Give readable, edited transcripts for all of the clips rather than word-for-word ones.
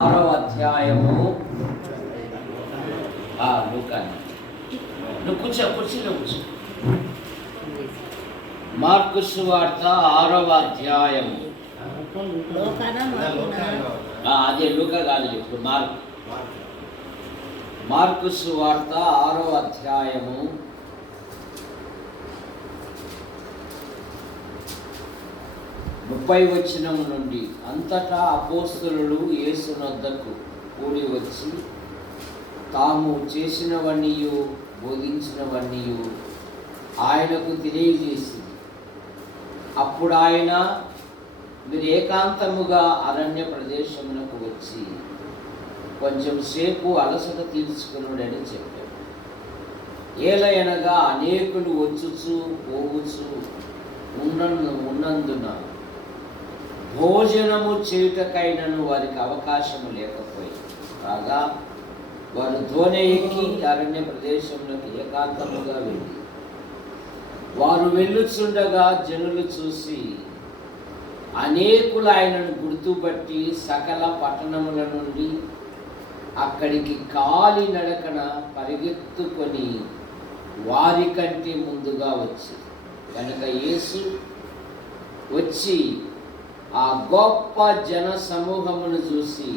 6వ అధ్యాయము కుర్చీలో కూర్చో. మార్కు సువార్త 6వ అధ్యాయము. అదే లూకా కాదు, ఇప్పుడు మార్కు సువార్త 6వ అధ్యాయము 30 వచనం నుండి. అంతటా అపోస్తలులు యేసునొద్దకు కూడి వచ్చి తాము చేసినవన్నీయు బోధించినవన్నీయు ఆయనకు తెలియజేసింది. అప్పుడు ఆయన, మీరు ఏకాంతముగా అరణ్య ప్రదేశమునకు వచ్చి కొంచెం సేపు అలసట తీర్చుకున్నాడని చెప్పాడు. ఏలయనగా అనేకులు వచ్చుచు పోవుచు ఉన్నందున భోజనము చేయుటకైనను వారికి అవకాశము లేకపోయింది. కాగా వారు దోణి ఎక్కి అరణ్య ప్రదేశంలోకి ఏకాంతముగా వెళ్ళి వారు వెళ్ళుచుండగా జనులు చూసి అనేకులు ఆయనను గుర్తుపట్టి సకల పట్టణముల నుండి అక్కడికి కాలి నడకన పరిగెత్తుకొని వారి కంటే ముందుగా వచ్చి కనుక యేసు వచ్చి ఆ గొప్ప జన సమూహమును చూసి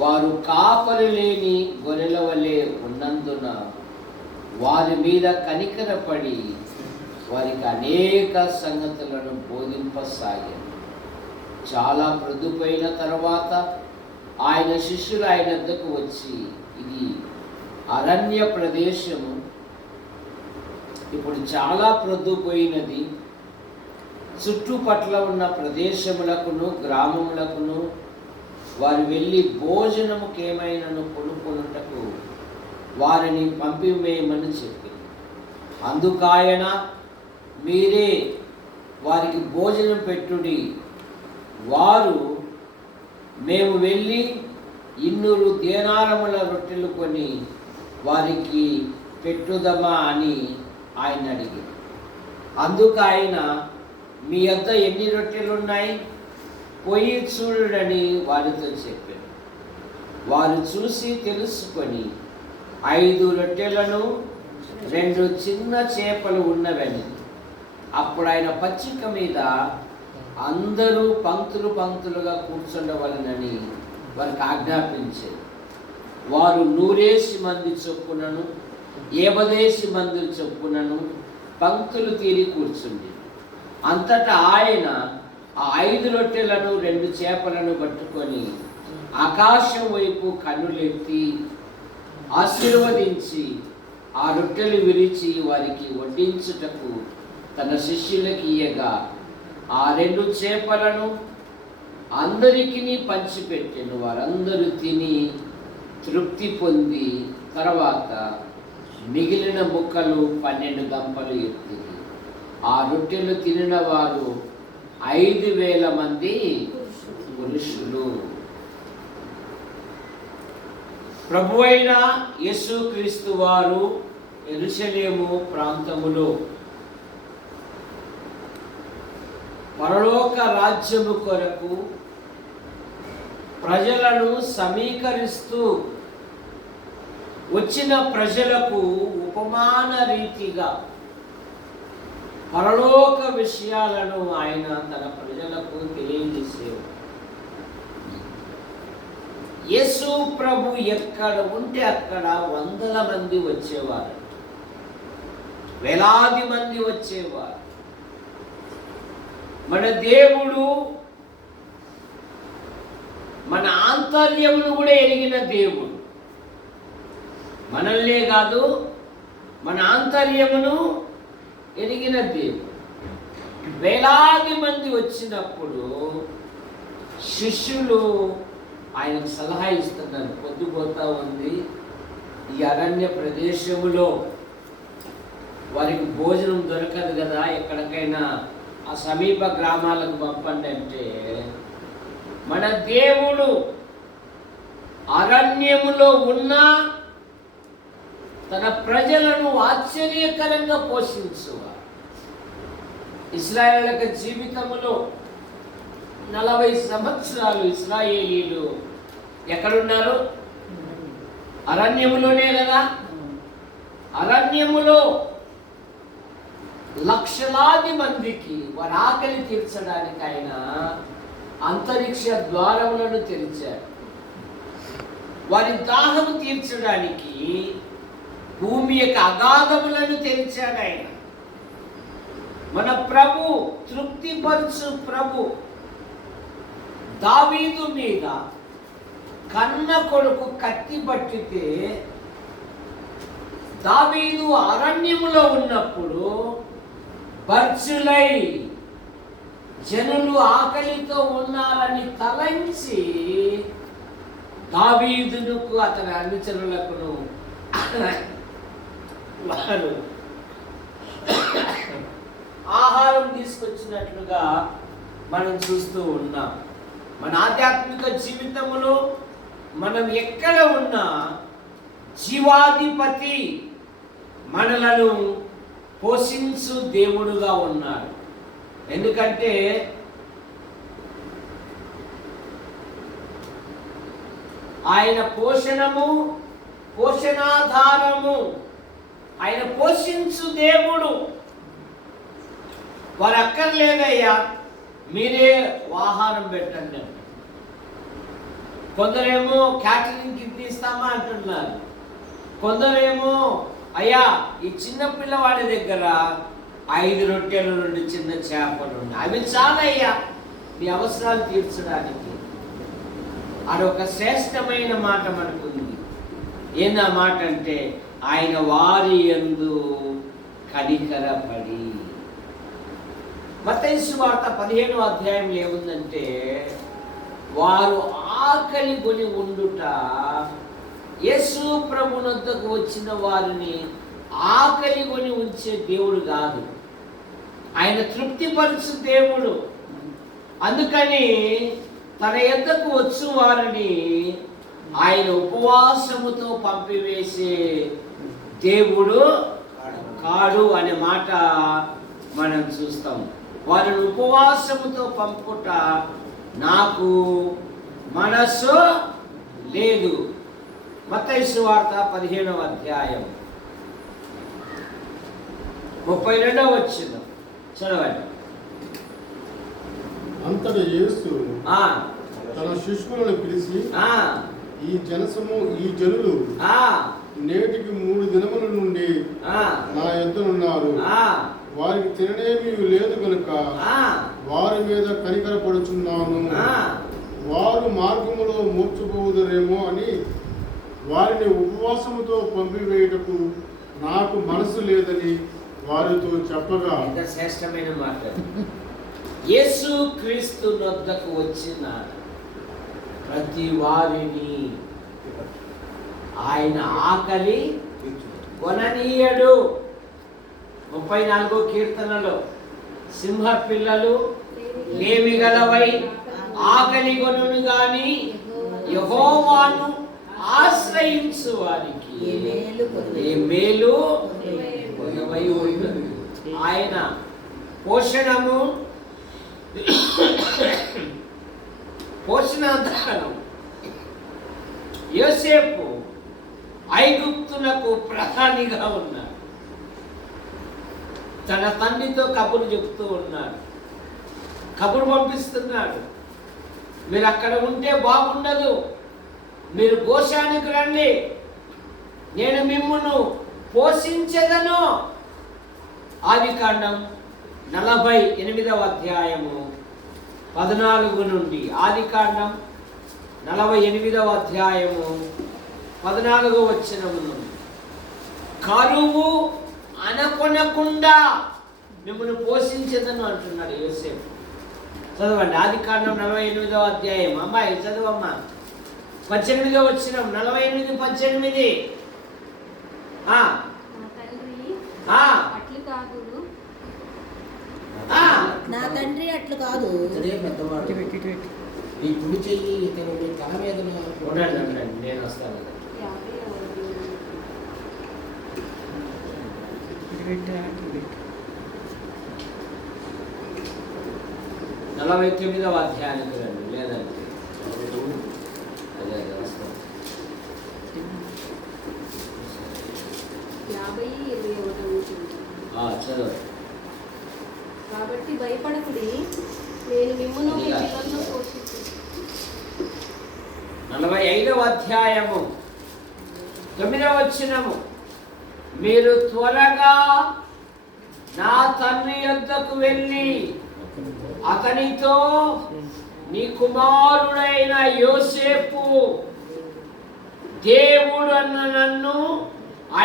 వారు కాపరి లేని గొర్రెల వలె ఉన్నందున వారి మీద కనికరపడి వారికి అనేక సంగతులను బోధింపసాగారు. చాలా ప్రొద్దుపోయిన తర్వాత ఆయన శిష్యులు ఆయన వద్దకు వచ్చి, ఇది అరణ్య ప్రదేశము, ఇప్పుడు చాలా ప్రొద్దుపోయినది, చుట్టుపట్ల ఉన్న ప్రదేశములకును గ్రామములకును వారు వెళ్ళి భోజనముకేమైనను కొనుక్కొనుటకు వారిని పంపివేయమని చెప్పింది. అందుకాయన, మీరే వారికి భోజనం పెట్టుడి. వారు, మేము వెళ్ళి 200 దేనారముల రొట్టెలు కొని వారికి పెట్టుదమా అని ఆయన అడిగారు. అందుకు ఆయన, మీ వద్ద ఎన్ని రొట్టెలు ఉన్నాయి, పోయి చూడని వారితో చెప్పారు. వారు చూసి తెలుసుకొని 5 రొట్టెలను 2 చిన్న చేపలు ఉన్నవని. అప్పుడు ఆయన పచ్చిక మీద అందరూ పంక్తులు పంక్తులుగా కూర్చుండవలనని వారికి ఆజ్ఞాపించారు. వారు 100 మంది చొప్పునను 50 మంది చొప్పునను పంక్తులు తీరి కూర్చుండి. అంతటా ఆయన ఆ 5 రొట్టెలను 2 చేపలను పట్టుకొని ఆకాశం వైపు కన్నులెత్తి ఆశీర్వదించి ఆ రొట్టెలు విరిచి వారికి వడ్డించుటకు తన శిష్యులకి ఇయ్యగా, ఆ 2 చేపలను అందరికీ పంచిపెట్టెను. వారందరూ తిని తృప్తి పొంది తర్వాత మిగిలిన ముక్కలు 12 గంపలు ఎత్తింది. ఆ రొట్టెలు తినిన వారు 5,000 మంది పురుషులు. ప్రభువైన యేసుక్రీస్తు వారు యెరూషలేము ప్రాంతములో పరలోక రాజ్యము కొరకు ప్రజలను సమీకరిస్తూ వచ్చిన ప్రజలకు ఉపమాన రీతిగా పరలోక విషయాలను ఆయన తన ప్రజలకు తెలియజేసేవారు. యేసు ప్రభు ఎక్కడ ఉంటే అక్కడ 100 మంది వచ్చేవారు, వేలాది మంది వచ్చేవారు. మన దేవుడు మన ఆంతర్యమును కూడా ఎరిగిన దేవుడు. మనల్నే కాదు, మన ఆంతర్యమును ఎరిగిన దేవుడు. వేలాది మంది వచ్చినప్పుడు శిష్యులు ఆయనకు సలహా ఇస్తున్నారు. పొద్దుపోతా ఉంది, ఈ అరణ్య ప్రదేశములో వారికి భోజనం దొరకదు కదా, ఎక్కడికైనా ఆ సమీప గ్రామాలకు పంపండి అంటే, మన దేవుడు అరణ్యములో ఉన్న తన ప్రజలను ఆశ్చర్యకరంగా పోషించువారు. ఇశ్రాయేలుల జీవితములో 40 సంవత్సరాలు ఇశ్రాయేలీలు ఎక్కడున్నారు? అరణ్యములోనే కదా. అరణ్యములో లక్షలాది మందికి వారి ఆకలి తీర్చడానికి ఆయన అంతరిక్ష ద్వారములను తెరిచారు. వారి దాహము తీర్చడానికి భూమి యొక్క అగాధములను తెరిచాడు ఆయన. మన ప్రభు, తృప్తిపరచు ప్రభు, దావీదు మీద కన్న కొడుకు కత్తి పట్టితే దావీదు అరణ్యములో ఉన్నప్పుడు బర్చులై జనులు ఆకలితో ఉన్నారని తలంచి దావీదునకు అతని అనుచరులకు వారు ఆహారం తీసుకొచ్చినట్లుగా మనం చూస్తూ ఉన్నాం. మన ఆధ్యాత్మిక జీవితంలో మనం ఎక్కడ ఉన్నా జీవాధిపతి మనలను పోషించు దేవుడుగా ఉన్నాడు. ఎందుకంటే ఆయన పోషణము, పోషణాధారము, ఆయన పోషించు దేవుడు. వారు అక్కర్లేదయ్యా మీరే ఆహారం పెట్టండి. కొందరేమో క్యాటరింగ్ కిట్ ఇస్తామా అంటున్నారు. కొందరేమో అయ్యా ఈ చిన్న పిల్లవాడి దగ్గర 5 రొట్టెలు 2 చిన్న చేపలు ఉన్నాయి, అవి చాలయ్యా నీ అవసరాలు తీర్చడానికి. అదొక శ్రేష్టమైన మాట మనకుంది. ఏందా మాట అంటే ఆయన వారి యందు కనికరపడి. మత్తయి సువార్త 15వ అధ్యాయంలో ఏముందంటే వారు ఆకలి కొని ఉండుట, యేసు ప్రభునొద్దకు వచ్చిన వారిని ఆకలి కొని ఉంచే దేవుడు కాదు, ఆయన తృప్తిపరచు దేవుడు. అందుకని తన యొద్దకు వచ్చు వారిని ఆయన ఉపవాసముతో పంపివేసే దేవుడు కాడు అనే మాట మనం చూస్తాం. వారిని ఉపవాసముతో పంపుట నాకు మనసు లేదు. మత్తయి సువార్త 15వ అధ్యాయం 32వ వచనం చదవండి. అంతటా యేసు తన శిష్యులను పిలిచి, ఈ జనులు నేటికి 3 దినముల నుండి నా యొద్దనున్నారు, వారికి తిననేమీ లేదు కనుక వారి మీద కనికరపడుచున్నాను. వారు మార్గములో మూర్ఛపోవుదురేమో అని వారిని ఉపవాసముతో పంపివేయుటకు నాకు మనసు లేదని వారితో చెప్పగా. శ్రేష్టమైన మాట. యేసు క్రీస్తు వద్దకు వచ్చిన ప్రతి వారిని ఆయన ఆకలి కొననీయడు. 34వ కీర్తనలో సింహ పిల్లలు లేమిగలవై ఆకలి కొనును గాని యెహోవాను ఆశ్రయించు వారికి ఏ మేలు కొనువై ఉన్నది. ఆయన పోషణము, పోషణాధారం. యోసేపు ఐగుప్తునకు ప్రధానిగా ఉన్నాడు. తన తండ్రితో కబురు చెప్తూ ఉన్నాడు, కబురు పంపిస్తున్నాడు. మీరు అక్కడ ఉంటే బాగుండదు, మీరు గోశానికి రండి, నేను మిమ్మును పోషించెదను. ఆదికాండం 48వ అధ్యాయము 14 నుండి, ఆదికాండం 48వ అధ్యాయము 14వ వచనము నుండి, కరువు అనకొనకుండా మిమ్మల్ని పోషించదను అంటున్నాడు యోసేపు. చదవండి ఆదికాండం 48వ అధ్యాయం. అమ్మాయి చదవమ్మా. 18వ వచనం, 48:18. నా తండ్రి అట్లు కాదు. నీ కుడి చెయ్యి ఇతను నీ తల మీద నేను వస్తాను. 49వ అధ్యాయానికి రండి. లేదండి అదే కదా చదువు. కాబట్టి భయపడకుడి, నేను మిమ్మును మీ పిల్లలను పోషించు. 45వ అధ్యాయము 9వ వచనము, మీరు త్వరగా నా తండ్రి యొద్దకు వెళ్ళి అతనితో నీ కుమారుడైన యోసేపు దేవుడు అన్న నన్ను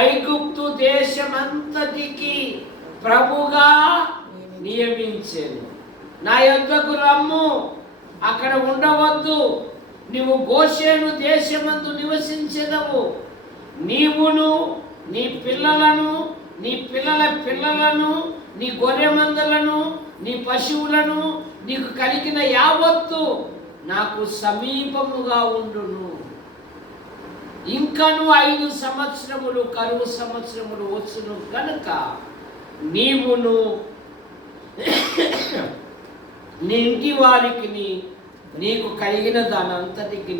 ఐగుప్తు దేశమంతటికి ప్రభుగా నియమించెను. నా యొద్దకు రమ్ము, అక్కడ ఉండవద్దు. నీవు గోషేను దేశమందు నివసించెదవు. నీవును నీ పిల్లలను, నీ పిల్లల పిల్లలను, నీ గొర్రె మందలను, నీ పశువులను, నీకు కలిగిన యావత్తు నాకు సమీపముగా ఉండును. ఇంకను 5 సంవత్సరములు కరువు సంవత్సరములు వచ్చును కనుక నీవును నీ ఇంటి వారికి నీకు కలిగిన దానంతటికి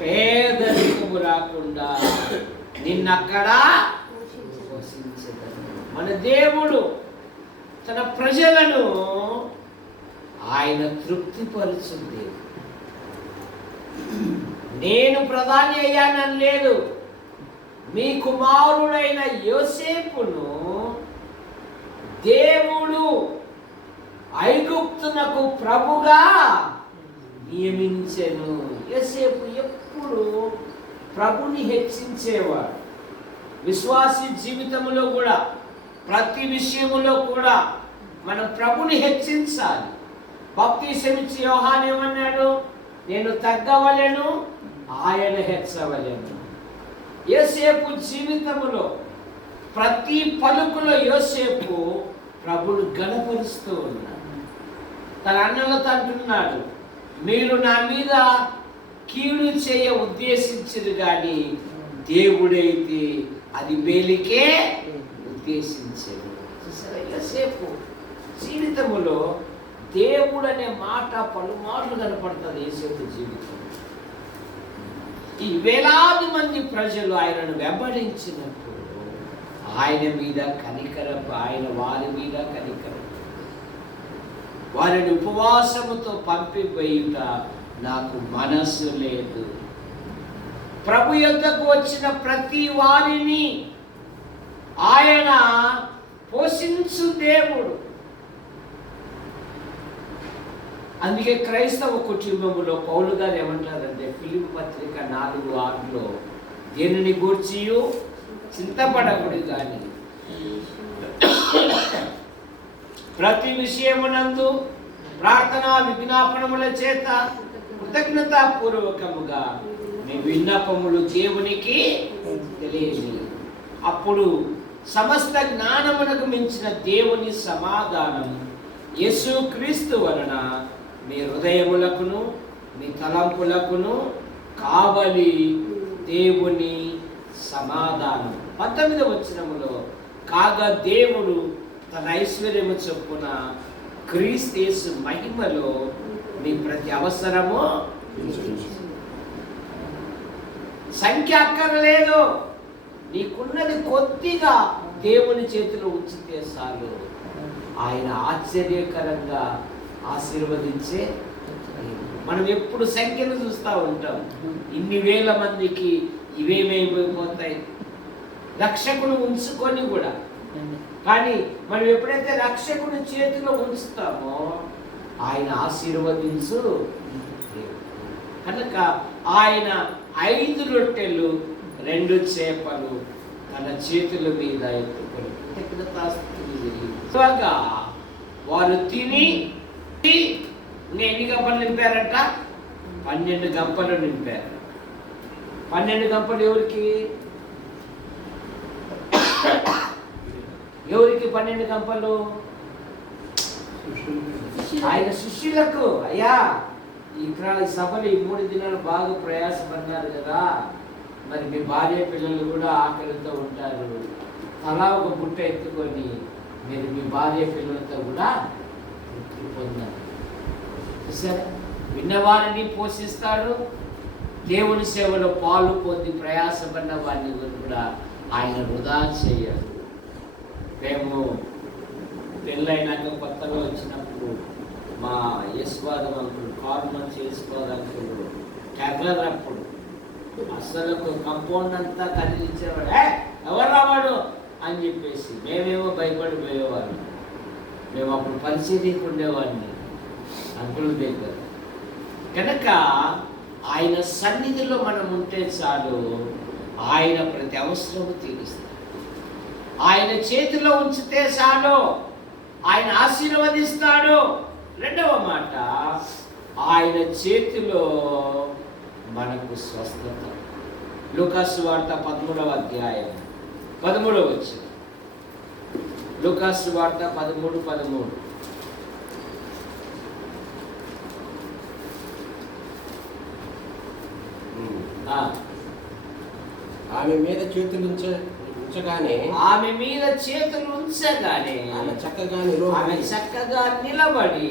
పేదరికము రాకుండా నిన్నక్కడ పోషించెదను. మన దేవుడు తన ప్రజలను ఆయన తృప్తిపరుచు దేవుడు. నేను ప్రధాని అయ్యానని లేదు, మీ కుమారుడైన యోసేపును దేవుడు ఐగుప్తునకు ప్రభుగా నియమించెను. యోసేపు ఎప్పుడు ప్రభుని హెచ్చించేవాడు. విశ్వాసి జీవితంలో కూడా ప్రతి విషయములో కూడా మనం ప్రభుని హెచ్చించాలి. బాప్తిసమిచ్చి యోహాను ఏమన్నాడు? నేను తగ్గవలెను, ఆయన హెచ్చవలెను. యోసేపు జీవితములో ప్రతి పలుకులో యోసేపు ప్రభుని గణపరుస్తూ ఉన్నాడు. తన అన్నలతో అంటున్నాడు, మీరు నా మీద కీడు చేయ ఉద్దేశించరు కానీ దేవుడైతే అది మేలుకే ఉద్దేశించరు. యోసేపు జీవితములో దేవుడు అనే మాట పలుమార్లు కనపడుతుంది యోసేపు జీవితం. ఈ వేలాది మంది ప్రజలు ఆయనను వెంబడించినప్పుడు ఆయన మీద కనికరపు, ఆయన వారి మీద కనికరపు, వారిని ఉపవాసముతో పంపిపోయిట నాకు మనసు లేదు. ప్రభు యొద్దకు వచ్చిన ప్రతి వారిని ఆయన పోషించు దేవుడు. అందుకే క్రైస్తవ కుటుంబములో పౌలు గారు ఏమంటారంటే ఫిలిప్పీ పత్రిక 4:6 దేనిని గూర్చియు చింతపడకుడి కానీ ప్రతి విషయమునందు ప్రార్థన విజ్ఞాపనముల చేత కృతజ్ఞతాపూర్వకముగా మీ విన్నపములు దేవునికి తెలియజేయండి. అప్పుడు సమస్త జ్ఞానమునకు మించిన దేవుని సమాధానం యేసుక్రీస్తు వలన మీ హృదయములకును మీ తలంపులకును కావలి దేవుని సమాధానం. 19వ వచనములో కాగా దేవుడు తన ఐశ్వర్యము చొప్పున క్రీస్తు యేసు మహిమలో మీ ప్రతి అవసరము సంఖ్య అక్కర్లేదు. నీకున్నది కొద్దిగా దేవుని చేతిలో ఉంచితే చాలు, ఆయన ఆశ్చర్యకరంగా ఆశీర్వదించే. మనం ఎప్పుడు సంఖ్యను చూస్తూ ఉంటాం, ఇన్ని వేల మందికి ఇవేమైపోతాయి రక్షకును ఉంచుకొని కూడా. కానీ మనం ఎప్పుడైతే రక్షకుని చేతిలో ఉంచుతామో ఆయన ఆశీర్వదించు. కనుక ఆయన 5 రొట్టెలు 2 చేపలు తన చేతుల మీద ఎత్తుకొని కృతజ్ఞతాస్తుతిగా వారు తిని ఎన్ని గంపలు నింపారంట? 12 గంపలు నింపారు. 12 గంపలు ఎవరికి? 12 గంపలు? ఆయన శిష్యులకు. అయ్యా ఇక్కడ ఈ సభలు ఈ 3 దినాలు బాగా ప్రయాసపడ్డారు కదా, మరి మీ భార్య పిల్లలు కూడా ఆకలితో ఉంటారు, తలా ఒక బుట్ట ఎత్తుకొని మీరు మీ భార్య పిల్లలతో కూడా తృప్తి పొందారు. సరే, విన్నవారిని పోషిస్తాడు. దేవుని సేవలో పాలు పొంది ప్రయాసపడిన వారిని కూడా ఆయన వృధా చేయడు. మేము పెళ్ళైనాక కొత్తగా వచ్చినప్పుడు మా యశ్వాదం అంకులు కారు మంచి యశ్వాదం అంకులు టెర్రర్ అప్పుడు అసలు కంపౌండ్ అంతా కదిలించేవాడు, ఎవరు రావాడు అని చెప్పేసి మేమేమో భయపడిపోయేవాళ్ళం. మేము అప్పుడు పరిచర్యకు ఉండేవాడిని అంకుల దగ్గర. కనుక ఆయన సన్నిధిలో మనం ఉంటే చాలు, ఆయన ప్రతి అవసరము తీరుస్తాడు. ఆయన చేతిలో ఉంచితే చాలు, ఆయన ఆశీర్వదిస్తాడు. రెండవ మాట, ఆయన చేతిలో మనకు స్వస్థత. లూకాసు వార్త 13వ అధ్యాయం 13వ వచనం. లూకాసు వార్త 13:13. ఆమె మీద చేతులు ఉంచగానే ఆమె మీద చేతులు ఉంచగానే ఆమె చక్కగా నిలబడి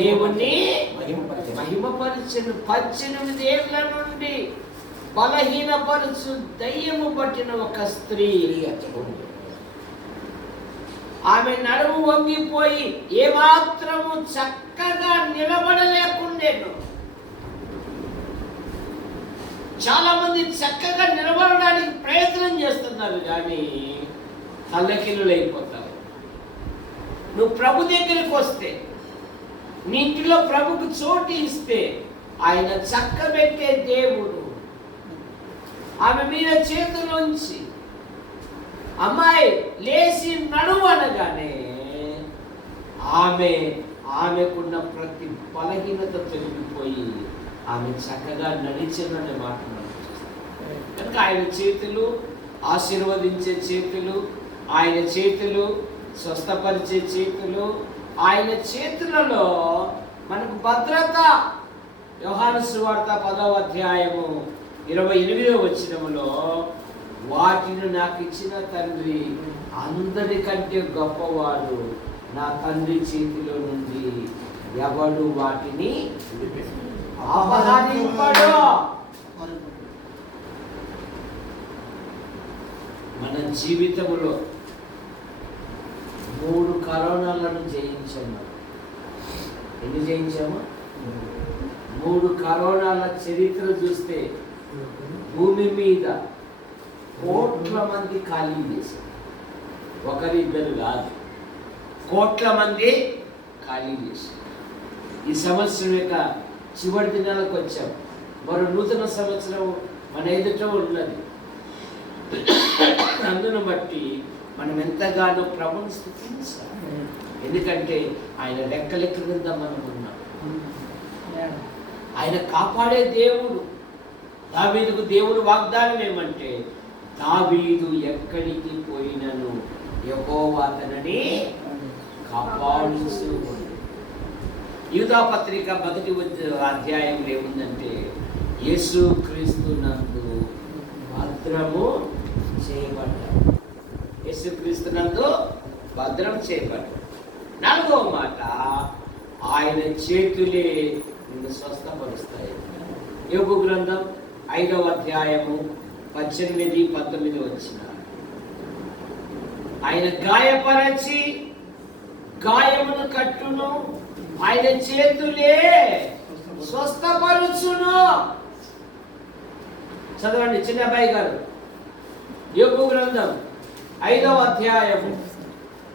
దేవుణ్ణి మహిమపరిచెను. 18 ఏళ్ల నుండి బలహీనపరచు దయ్యము పట్టిన ఒక స్త్రీ, ఆమె నడుము వంగిపోయి ఏమాత్రము చక్కగా నిలబడలేకుండేను. చాలా మంది చక్కగా నిలబడడానికి ప్రయత్నం చేస్తున్నారు కానీ తల్లకిల్లులైపోతారు. నువ్వు ప్రభు దగ్గరికి వస్తే, నీ ఇంటిలో ప్రభుకు చోటు ఇస్తే ఆయన చక్కబెట్టే దేవుడు. ఆమె మీద చేతులుంచి అమ్మాయి లేచి నడువు అనగానే ఆమెకున్న ప్రతి బలహీనత తొలగిపోయి ఆమె చక్కగా నడిచిననే మాట. కనుక ఆయన చేతులు ఆశీర్వదించే చేతులు, ఆయన చేతులు స్వస్థపరిచే చేతులు, ఆయన చేతులలో మనకు భద్రత. యోహాను సువార్త 10వ అధ్యాయము 28వ వచనములో, వాటిని నాకు ఇచ్చిన తండ్రి అందరికంటే గొప్పవాడు, నా తండ్రి చేతిలో నుండి ఎవడు వాటిని అపహరింపడు. మన జీవితంలో 3 కరోనాలను జయించాము. ఎన్ని జయించాము? 3 కరోనాల చరిత్ర చూస్తే భూమి మీద కోట్ల మంది ఖాళీ చేశారు. ఒకరిద్దరు కాదు, కోట్ల మంది ఖాళీ చేశారు. ఈ సంవత్సరం యొక్క చివరి దినాలకు వచ్చాం. మరో నూతన సంవత్సరం మన ఎదుట ఉన్నది. అందును బట్టి మనం ఎంతగానో ప్రభుని స్తుతించాలి. ఎందుకంటే ఆయన రెక్కల క్రింద మనం ఉన్నాం. ఆయన కాపాడే దేవుడు. దావీదుకు దేవుడు వాగ్దానం ఏమంటే, దావీదు ఎక్కడికి పోయినను యెహోవా అతనిని కాపాడుచు. యూదా పత్రిక 1వ అధ్యాయంలో ఏముందంటే, యేసు క్రీస్తు నందు భద్రము చేయబడ్డాడు. యేసు క్రీస్తు నందు భద్రం చేయబడ్డాడు. 4వ మాట, ఆయన చేతులే నిన్ను స్వస్థపరుస్తాయి. యోబు గ్రంథం 5వ అధ్యాయము 18-19 వచ్చిన, ఆయన గాయపరచి గాయమును కట్టును, ఆయన చేతులే స్వస్థపరుచును. చదవండి చిన్న అబ్బాయి గారు. యోబు గ్రంథం 5వ అధ్యాయము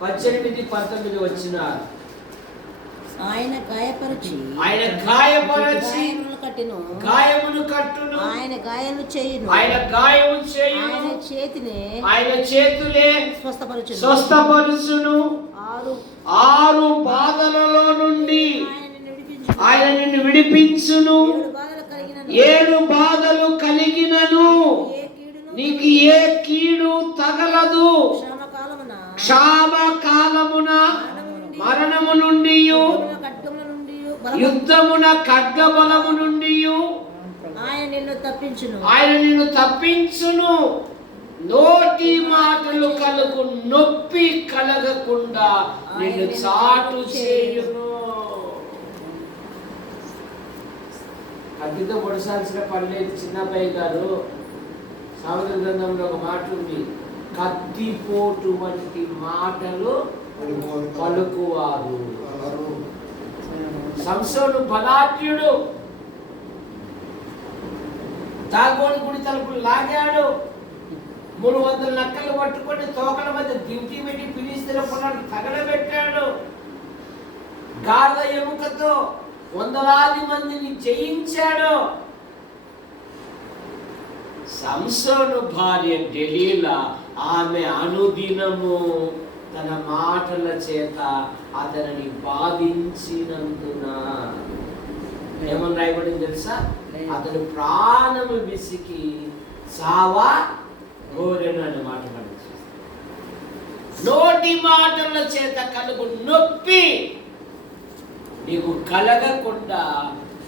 18-19 వచ్చిన, ఆయన గాయపరచి గాయమును కట్టును, ఆయన గాయము చేయును, ఆయన చేతులే స్వస్థపరుచును. 6 బాధలలో నుండి ఆయన నిన్ను విడిపించును. 7 బాధలు కలిగినను నీకు ఏ కీడు తగలదు. క్షామకాలమున మరణము నుండి, యుద్ధమున ఖడ్గబలము నుండి ఆయన నిన్ను తప్పించును. నోటి మాటలు కలుగు నొప్పి కలగకుండా నిన్ను చాటు చేయును. కత్తితో పొడిసాల్సిన పని లేదు. చిన్నబ్బాయి గారు సామెతల గ్రంథంలో ఒక మాట ఉంది, కత్తిపోటు వంటి మాటలు పలుకువారు. సంసోను బలాఢ్యుడు, తాగోని గుడి తలుపులు లాగాడు, 300 నక్కలు పట్టుకొని తోకల మధ్య దింటి పెట్టి ఫిలిష్తీయుల పొలాన్ని తగలబెట్టాడు. గాళ్ళ ఎముకతో వందలాది మందిని జయించాడు. సంసోను భార్య డెలీలా, ఆమె అనుదినము తన మాటల చేత అతనిని బాధించినందున ఏమని రాయబడింది తెలుసా? అతను ప్రాణము విసికి సావా కోరెను అనే మాట మనం చూస్తాం. నోటి మాటల చేత కలుగు నొప్పి నీకు కలగకుండా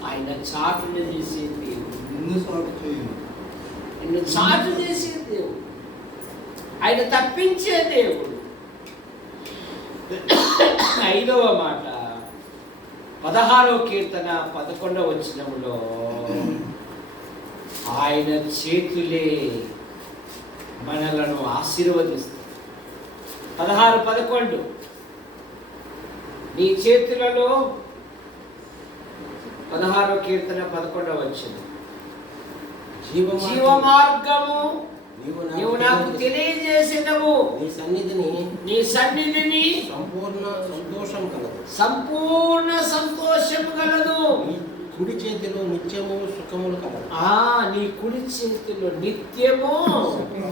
ఆయన చాటును చేసే దేవుడు, నిన్ను చాటు చేసే దేవుడు, ఆయన తప్పించే దేవుడు. 5వ మాట 16వ కీర్తన 11వ వచనములో ఆయన చేతులే మనలను ఆశీర్వదిస్తాయి. 16:11 నీ చేతులలో 16వ కీర్తన 11వ వచనం, జీవ మార్గము నీవు నాకు తెలియజేసినవు, నీ సన్నిధిని సంపూర్ణ సంతోషము కలదు. కుడి చేతిలో నిత్యము సుఖములు కలదు. నీ కుడి చేతిలో నిత్యము సుఖము.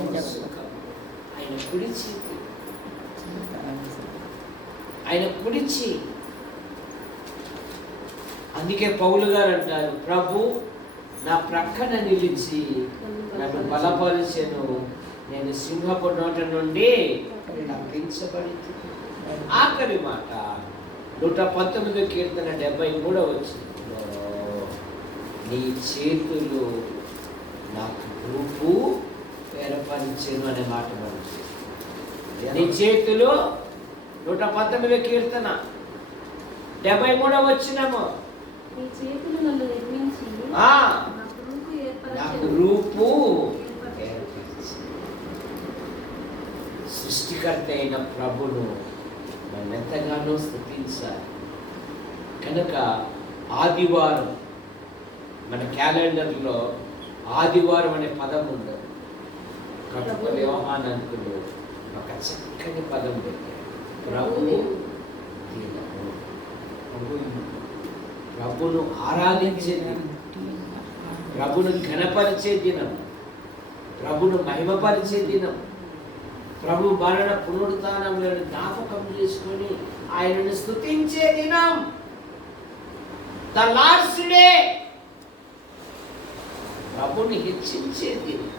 ఆయన కుడి చేతి, ఆయన కుడి చేయి. అందుకే పౌలు గారు అంటారు, ప్రభు నా ప్రక్కన నిలిచి నన్ను బలపరిచెను, నేను సింహపు నోట నుండి తప్పించబడి. ఆఖరి మాట 119 కీర్తన 73వ వచనంలో, నీ చేతులు నాకు రూపు ఏర్పరిచెను అనే మాట మనం. నీ చేతులు 119 కీర్తన 73వ వచనము, నీ చేతులు నన్ను నిర్మించి నాకు రూపు ఏర్పరిచి. సృష్టికర్త అయిన ప్రభును మనం ఎంతగానో స్తుతించాలి. కనుక ఆదివారం మన క్యాలెండర్లో ఆదివారం అనే పదం ఉండదు. కట్టుకుల యోహానంకులు ఒక చక్కని పదం పెట్టారు, ప్రభువు దినము. ప్రభును ఆరాధించే దినం, ప్రభును ఘనపరిచే దినం, ప్రభును మహిమపరిచే దినం, ప్రభు మరణ పునరుత్థానములను జ్ఞాపకం చేసుకొని ఆయనను స్తుతించే దినం, ద లార్డ్స్ డే, ప్రభుని హెచ్చించే దినం.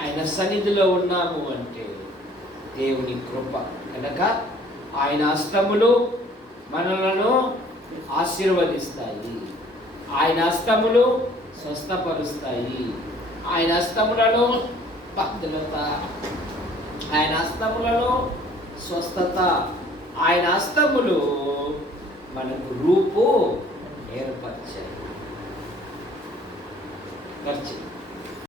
ఆయన సన్నిధిలో ఉన్నాము అంటే దేవుని కృప. కనుక ఆయన హస్తములు మనలను ఆశీర్వదిస్తాయి, ఆయన హస్తములు స్వస్థపరుస్తాయి, ఆయన హస్తములలో భద్రత, ఆయన హస్తములలో స్వస్థత, ఆయన హస్తములు మనకు రూపు ఏర్పరిచాయి.